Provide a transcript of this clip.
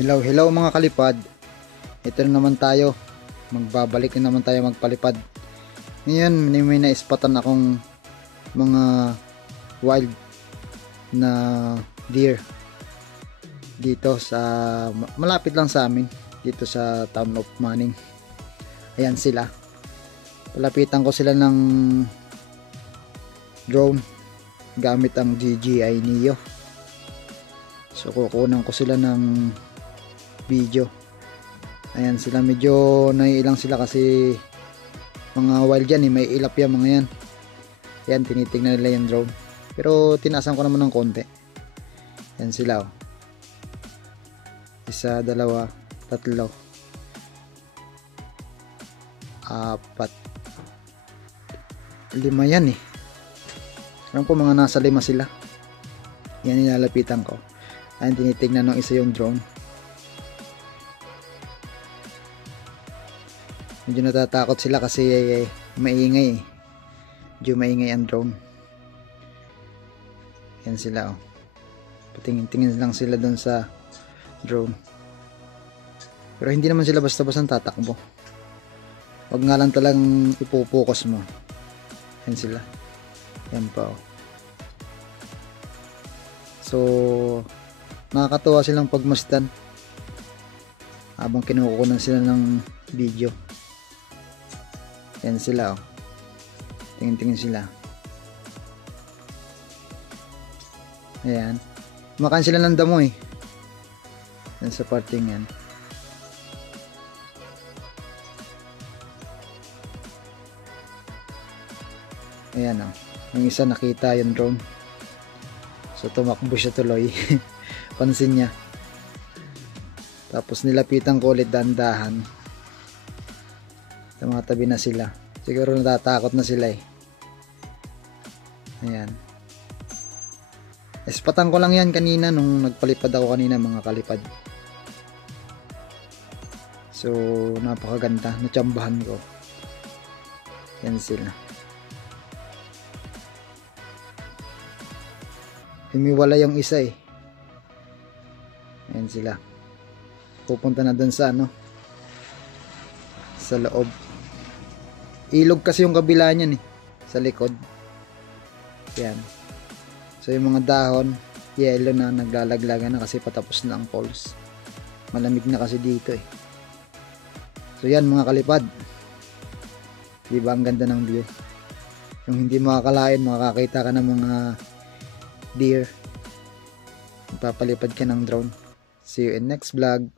Hello mga kalipad. Ito na naman tayo. Magbabalik na naman tayo magpalipad. Ngayon may naispatan akong mga wild na deer dito sa malapit lang sa amin, dito sa town of Manning. Ayan sila. Palapitan ko sila ng drone gamit ang DJI Neo. So kukunan ko sila ng video. Ayan sila, medyo naiilang sila kasi mga wild yan may ilap yan mga yan. Ayan, tinitignan nila yung drone, pero tinasan ko naman ng konti. Ayan sila oh. Isa, dalawa, tatlo, apat, lima yan eh. Alam ko mga nasa lima sila. Yan, nilalapitan ko. Ayan, tinitignan ng isa yung drone. Medyo natatakot sila kasi maingay eh. Medyo maingay ang drone. Yan sila oh. Patingin-tingin lang sila doon sa drone. Pero hindi naman sila basta-basta tatakbo. Wag nga lang talagang ipopokus mo. Yan sila. Yan pa oh. So nakakatuwa silang pagmasdan habang kinukunan sila ng video. Yan sila oh. Tingin-tingin sila. Ayan. Makan sila ng damo eh. Yan sa parting yan. Ayan oh. Yung isa nakita yung drone. So tumakbo siya tuloy. Pansin niya. Tapos nilapitan ko ulit dahan-dahan. Tumatabi na sila. Siguro natatakot na sila eh. Ayan. Ispatan ko lang yan kanina nung nagpalipad ako kanina mga kalipad. So napakaganda. Natsambahan ko. Yan sila. Humiwala yung isa eh. Ayan sila. Pupunta na dun sa ano, sa loob. Ilog kasi yung kabila niyan eh, sa likod. Yan. So yung mga dahon yellow na, naglalaglagan na kasi patapos na ang falls. Malamig na kasi dito eh. So yan mga kalipad, diba ang ganda ng view. Yung hindi makakalain, makakakita ka ng mga deer. Papalipad ka ng drone. See you in next vlog.